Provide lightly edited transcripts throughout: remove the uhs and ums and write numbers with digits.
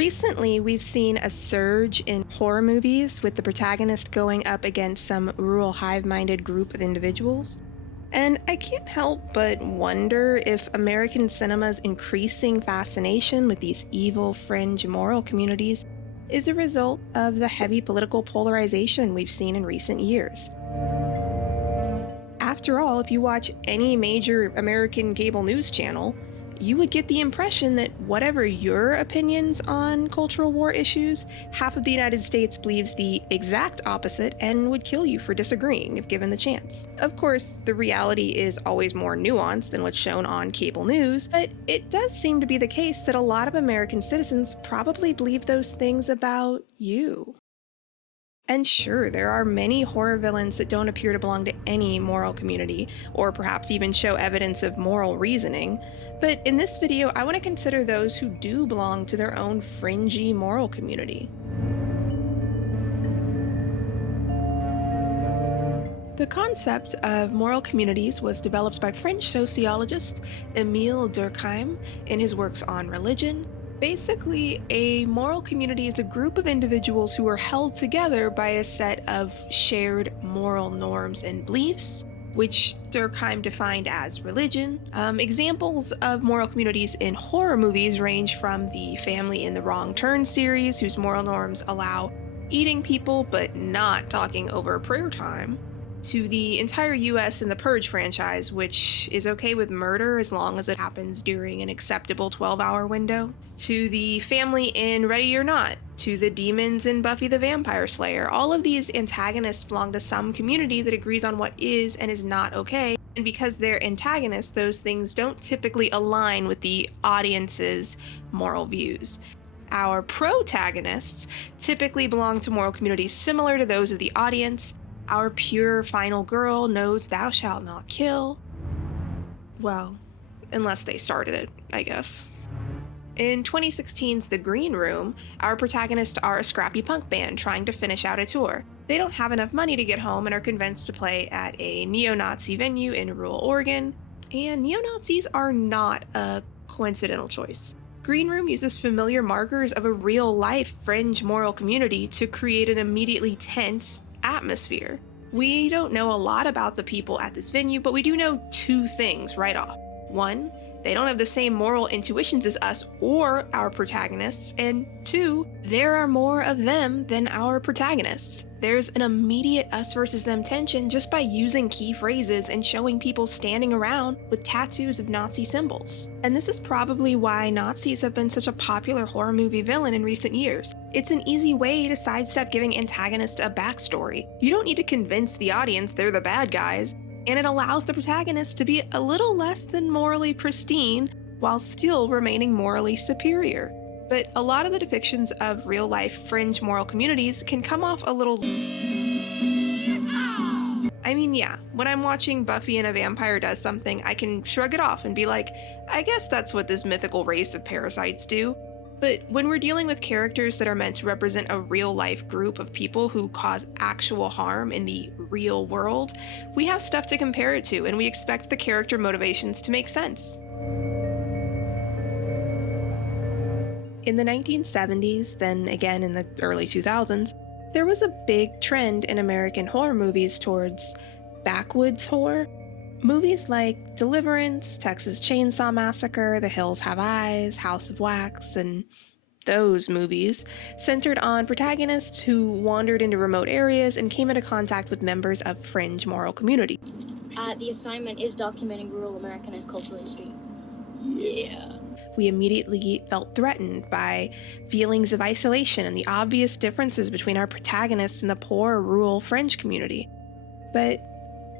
Recently, we've seen a surge in horror movies with the protagonist going up against some rural hive-minded group of individuals. And I can't help but wonder if American cinema's increasing fascination with these evil fringe moral communities is a result of the heavy political polarization we've seen in recent years. After all, if you watch any major American cable news channel, you would get the impression that whatever your opinions on cultural war issues, half of the United States believes the exact opposite and would kill you for disagreeing if given the chance. Of course, the reality is always more nuanced than what's shown on cable news, but it does seem to be the case that a lot of American citizens probably believe those things about you. And sure, there are many horror villains that don't appear to belong to any moral community, or perhaps even show evidence of moral reasoning, but in this video I want to consider those who do belong to their own fringy moral community. The concept of moral communities was developed by French sociologist Émile Durkheim in his works on religion. Basically, a moral community is a group of individuals who are held together by a set of shared moral norms and beliefs, which Durkheim defined as religion. Examples of moral communities in horror movies range from the Family in the Wrong Turn series, whose moral norms allow eating people but not talking over prayer time, to the entire US and the Purge franchise, which is okay with murder as long as it happens during an acceptable 12-hour window, to the family in Ready or Not, to the demons in Buffy the Vampire Slayer. All of these antagonists belong to some community that agrees on what is and is not okay, and because they're antagonists, those things don't typically align with the audience's moral views. Our protagonists typically belong to moral communities similar to those of the audience. Our pure final girl knows thou shalt not kill. Well, unless they started it, I guess. In 2016's The Green Room, our protagonists are a scrappy punk band trying to finish out a tour. They don't have enough money to get home and are convinced to play at a neo-Nazi venue in rural Oregon. And neo-Nazis are not a coincidental choice. Green Room uses familiar markers of a real-life fringe moral community to create an immediately tense atmosphere. We don't know a lot about the people at this venue, but we do know two things right off. One, they don't have the same moral intuitions as us or our protagonists, and two, there are more of them than our protagonists. There's an immediate us versus them tension just by using key phrases and showing people standing around with tattoos of Nazi symbols. And this is probably why Nazis have been such a popular horror movie villain in recent years. It's an easy way to sidestep giving antagonists a backstory. You don't need to convince the audience they're the bad guys, and it allows the protagonist to be a little less than morally pristine while still remaining morally superior. But a lot of the depictions of real-life fringe moral communities can come off a little... I mean, yeah, when I'm watching Buffy and a vampire does something, I can shrug it off and be like, I guess that's what this mythical race of parasites do. But when we're dealing with characters that are meant to represent a real-life group of people who cause actual harm in the real world, we have stuff to compare it to, and we expect the character motivations to make sense. In the 1970s, then again in the early 2000s, there was a big trend in American horror movies towards backwoods horror. Movies like Deliverance, Texas Chainsaw Massacre, The Hills Have Eyes, House of Wax, and those movies centered on protagonists who wandered into remote areas and came into contact with members of fringe moral community. The assignment is documenting rural American as cultural history. Yeah. We immediately felt threatened by feelings of isolation and the obvious differences between our protagonists and the poor rural fringe community. But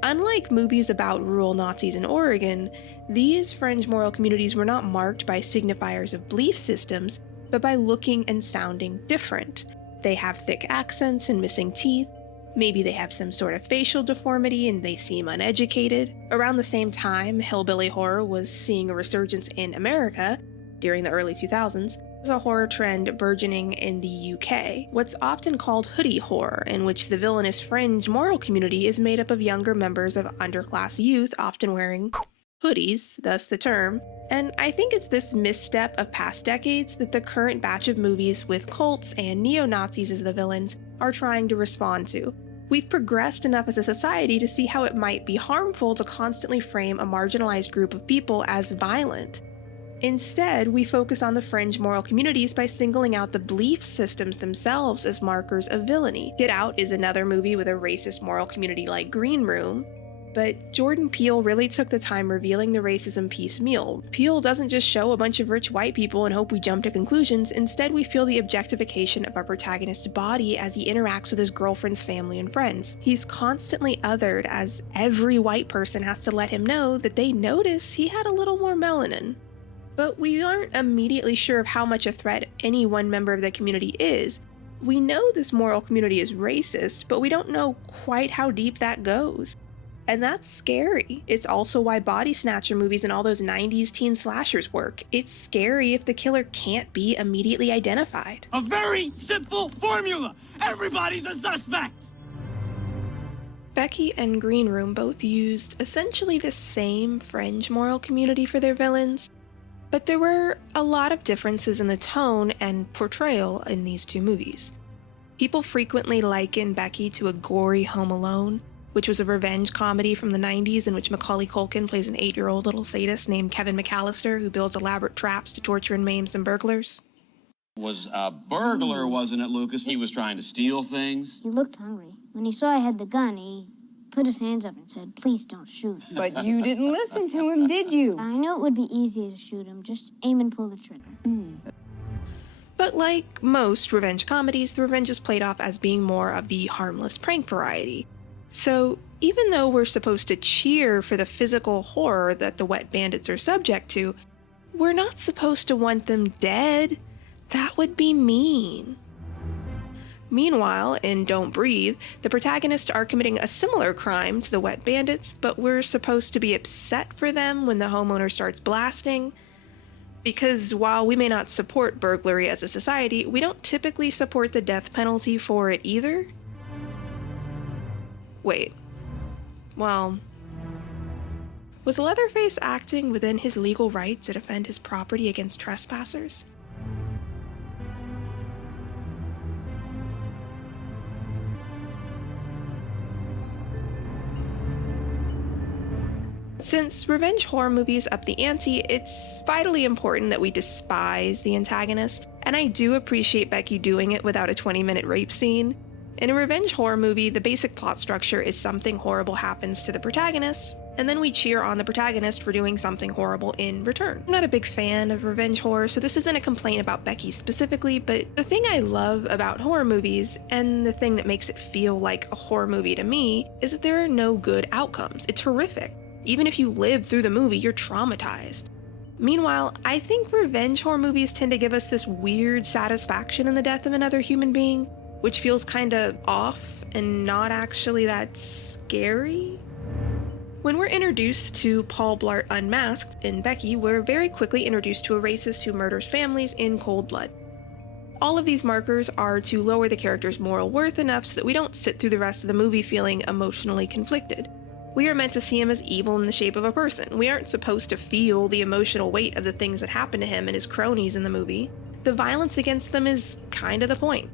unlike movies about rural Nazis in Oregon, these fringe moral communities were not marked by signifiers of belief systems, but by looking and sounding different. They have thick accents and missing teeth. Maybe they have some sort of facial deformity and they seem uneducated. Around the same time, hillbilly horror was seeing a resurgence in America during the early 2000s. There's a horror trend burgeoning in the UK, what's often called hoodie horror, in which the villainous fringe moral community is made up of younger members of underclass youth, often wearing hoodies, thus the term. And I think it's this misstep of past decades that the current batch of movies with cults and neo-Nazis as the villains are trying to respond to. We've progressed enough as a society to see how it might be harmful to constantly frame a marginalized group of people as violent. Instead, we focus on the fringe moral communities by singling out the belief systems themselves as markers of villainy. Get Out is another movie with a racist moral community like Green Room, but Jordan Peele really took the time revealing the racism piecemeal. Peele doesn't just show a bunch of rich white people and hope we jump to conclusions. Instead, we feel the objectification of our protagonist's body as he interacts with his girlfriend's family and friends. He's constantly othered, as every white person has to let him know that they noticed he had a little more melanin. But we aren't immediately sure of how much a threat any one member of the community is. We know this moral community is racist, but we don't know quite how deep that goes. And that's scary. It's also why body snatcher movies and all those 90s teen slashers work. It's scary if the killer can't be immediately identified. A very simple formula! Everybody's a suspect! Becky and Green Room both used essentially the same fringe moral community for their villains, but there were a lot of differences in the tone and portrayal in these two movies. People frequently liken Becky to a gory Home Alone, which was a revenge comedy from the 90s in which Macaulay Culkin plays an 8-year-old little sadist named Kevin McAllister who builds elaborate traps to torture and maim some burglars. Was a burglar, wasn't it, Lucas? He was trying to steal things. He looked hungry. When he saw I had the gun, he put his hands up and said, "Please don't shoot." But you didn't listen to him, did you? I knew it would be easy to shoot him. Just aim and pull the trigger. But like most revenge comedies, the revenge is played off as being more of the harmless prank variety. So even though we're supposed to cheer for the physical horror that the wet bandits are subject to, we're not supposed to want them dead. That would be mean. Meanwhile, in Don't Breathe, the protagonists are committing a similar crime to the wet bandits, but we're supposed to be upset for them when the homeowner starts blasting. Because while we may not support burglary as a society, we don't typically support the death penalty for it either. Wait. Well, was Leatherface acting within his legal right to defend his property against trespassers? Since revenge horror movies up the ante, it's vitally important that we despise the antagonist, and I do appreciate Becky doing it without a 20-minute rape scene. In a revenge horror movie, the basic plot structure is something horrible happens to the protagonist, and then we cheer on the protagonist for doing something horrible in return. I'm not a big fan of revenge horror, so this isn't a complaint about Becky specifically, but the thing I love about horror movies, and the thing that makes it feel like a horror movie to me, is that there are no good outcomes. It's horrific. Even if you live through the movie, you're traumatized. Meanwhile, I think revenge horror movies tend to give us this weird satisfaction in the death of another human being, which feels kinda off and not actually that scary. When we're introduced to Paul Blart Unmasked in Becky, we're very quickly introduced to a racist who murders families in cold blood. All of these markers are to lower the character's moral worth enough so that we don't sit through the rest of the movie feeling emotionally conflicted. We are meant to see him as evil in the shape of a person. We aren't supposed to feel the emotional weight of the things that happen to him and his cronies in the movie. The violence against them is kind of the point.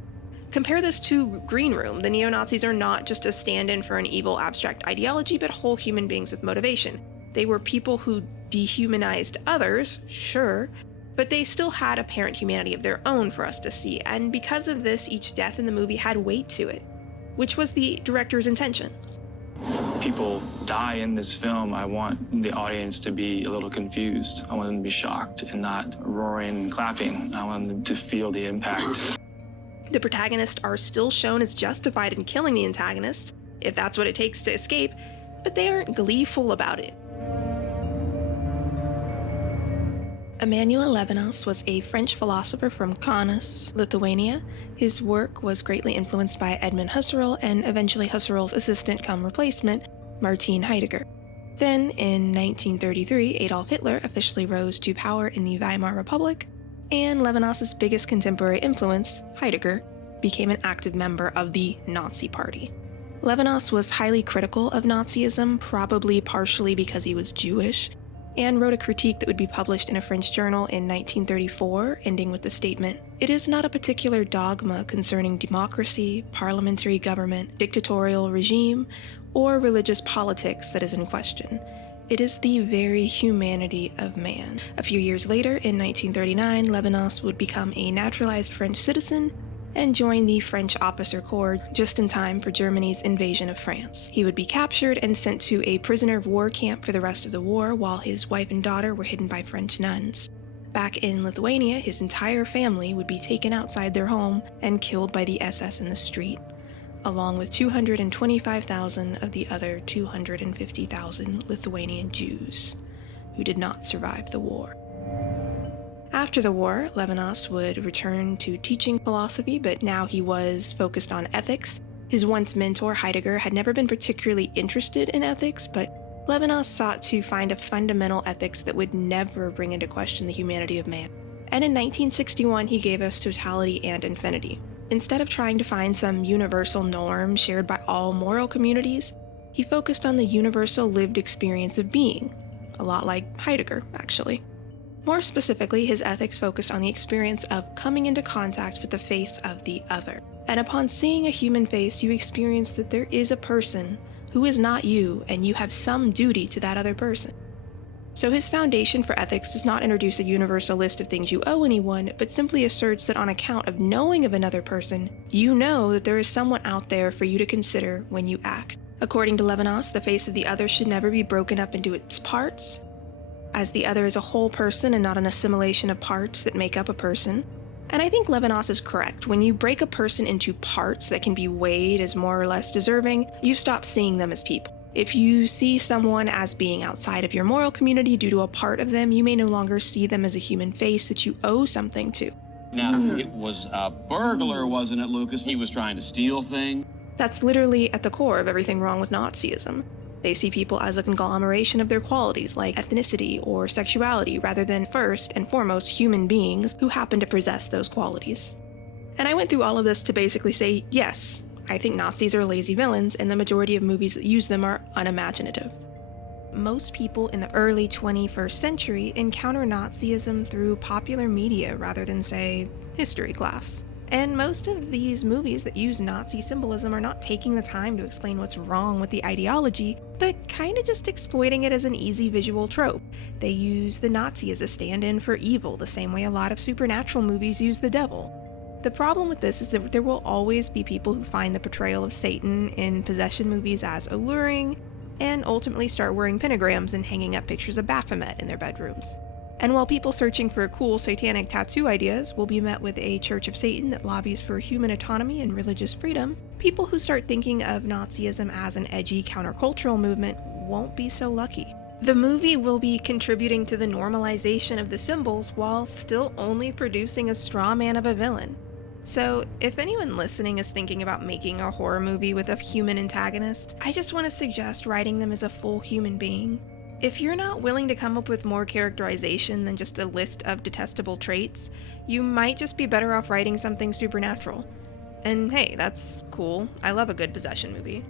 Compare this to Green Room. The neo-Nazis are not just a stand-in for an evil abstract ideology, but whole human beings with motivation. They were people who dehumanized others, sure, but they still had apparent humanity of their own for us to see, and because of this, each death in the movie had weight to it, which was the director's intention. People die in this film, I want the audience to be a little confused. I want them to be shocked and not roaring and clapping. I want them to feel the impact. The protagonists are still shown as justified in killing the antagonist, if that's what it takes to escape, but they aren't gleeful about it. Emmanuel Levinas was a French philosopher from Kaunas, Lithuania. His work was greatly influenced by Edmund Husserl and eventually Husserl's assistant cum replacement, Martin Heidegger. Then, in 1933, Adolf Hitler officially rose to power in the Weimar Republic, and Levinas's biggest contemporary influence, Heidegger, became an active member of the Nazi Party. Levinas was highly critical of Nazism, probably partially because he was Jewish, and wrote a critique that would be published in a French journal in 1934, ending with the statement, "It is not a particular dogma concerning democracy, parliamentary government, dictatorial regime, or religious politics that is in question. It is the very humanity of man." A few years later, in 1939, Levinas would become a naturalized French citizen and join the French officer corps just in time for Germany's invasion of France. He would be captured and sent to a prisoner of war camp for the rest of the war, while his wife and daughter were hidden by French nuns. Back in Lithuania, his entire family would be taken outside their home and killed by the SS in the street, along with 225,000 of the other 250,000 Lithuanian Jews who did not survive the war. After the war, Levinas would return to teaching philosophy, but now he was focused on ethics. His once mentor, Heidegger, had never been particularly interested in ethics, but Levinas sought to find a fundamental ethics that would never bring into question the humanity of man. And in 1961, he gave us Totality and Infinity. Instead of trying to find some universal norm shared by all moral communities, he focused on the universal lived experience of being, a lot like Heidegger, actually. More specifically, his ethics focused on the experience of coming into contact with the face of the other. And upon seeing a human face, you experience that there is a person who is not you, and you have some duty to that other person. So his foundation for ethics does not introduce a universal list of things you owe anyone, but simply asserts that on account of knowing of another person, you know that there is someone out there for you to consider when you act. According to Levinas, the face of the other should never be broken up into its parts, as the other is a whole person and not an assimilation of parts that make up a person. And I think Levinas is correct. When you break a person into parts that can be weighed as more or less deserving, you stop seeing them as people. If you see someone as being outside of your moral community due to a part of them, you may no longer see them as a human face that you owe something to. Now, it was a burglar, wasn't it, Lucas? He was trying to steal things. That's literally at the core of everything wrong with Nazism. They see people as a conglomeration of their qualities, like ethnicity or sexuality, rather than first and foremost human beings who happen to possess those qualities. And I went through all of this to basically say, yes, I think Nazis are lazy villains, and the majority of movies that use them are unimaginative. Most people in the early 21st century encounter Nazism through popular media rather than, say, history class. And most of these movies that use Nazi symbolism are not taking the time to explain what's wrong with the ideology, but kind of just exploiting it as an easy visual trope. They use the Nazi as a stand-in for evil, the same way a lot of supernatural movies use the devil. The problem with this is that there will always be people who find the portrayal of Satan in possession movies as alluring, and ultimately start wearing pentagrams and hanging up pictures of Baphomet in their bedrooms. And while people searching for cool satanic tattoo ideas will be met with a Church of Satan that lobbies for human autonomy and religious freedom, people who start thinking of Nazism as an edgy countercultural movement won't be so lucky. The movie will be contributing to the normalization of the symbols while still only producing a straw man of a villain. So if anyone listening is thinking about making a horror movie with a human antagonist, I just want to suggest writing them as a full human being. If you're not willing to come up with more characterization than just a list of detestable traits, you might just be better off writing something supernatural. And hey, that's cool. I love a good possession movie.